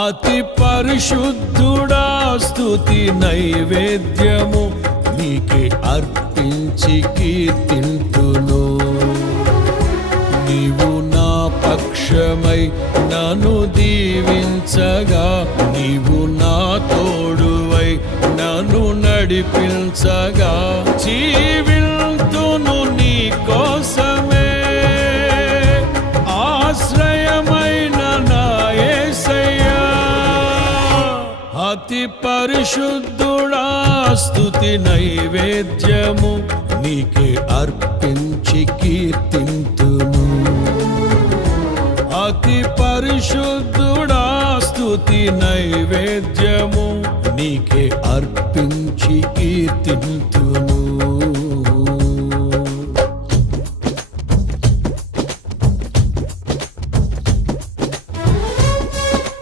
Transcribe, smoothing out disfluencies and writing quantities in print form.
అతి పరిశుద్ధుడా స్తుతి నైవేద్యము నీకే అర్పించి కీర్తింతును. నీవు నా పక్షమై నన్ను దీవించగా, నీవు నా తోడువై నన్ను నడిపించగా, జీవింతును నీ కోసమే ఆశ్రయమైన నా యేసయ్యా. అతి పరిశుద్ధుడా స్తుతి నైవేద్యము నీకే అర్పించి కీర్తింతును. అతి పరిశుద్ధుడా స్తుతి నైవేద్యము నీకే అర్పించి కీర్తింతును.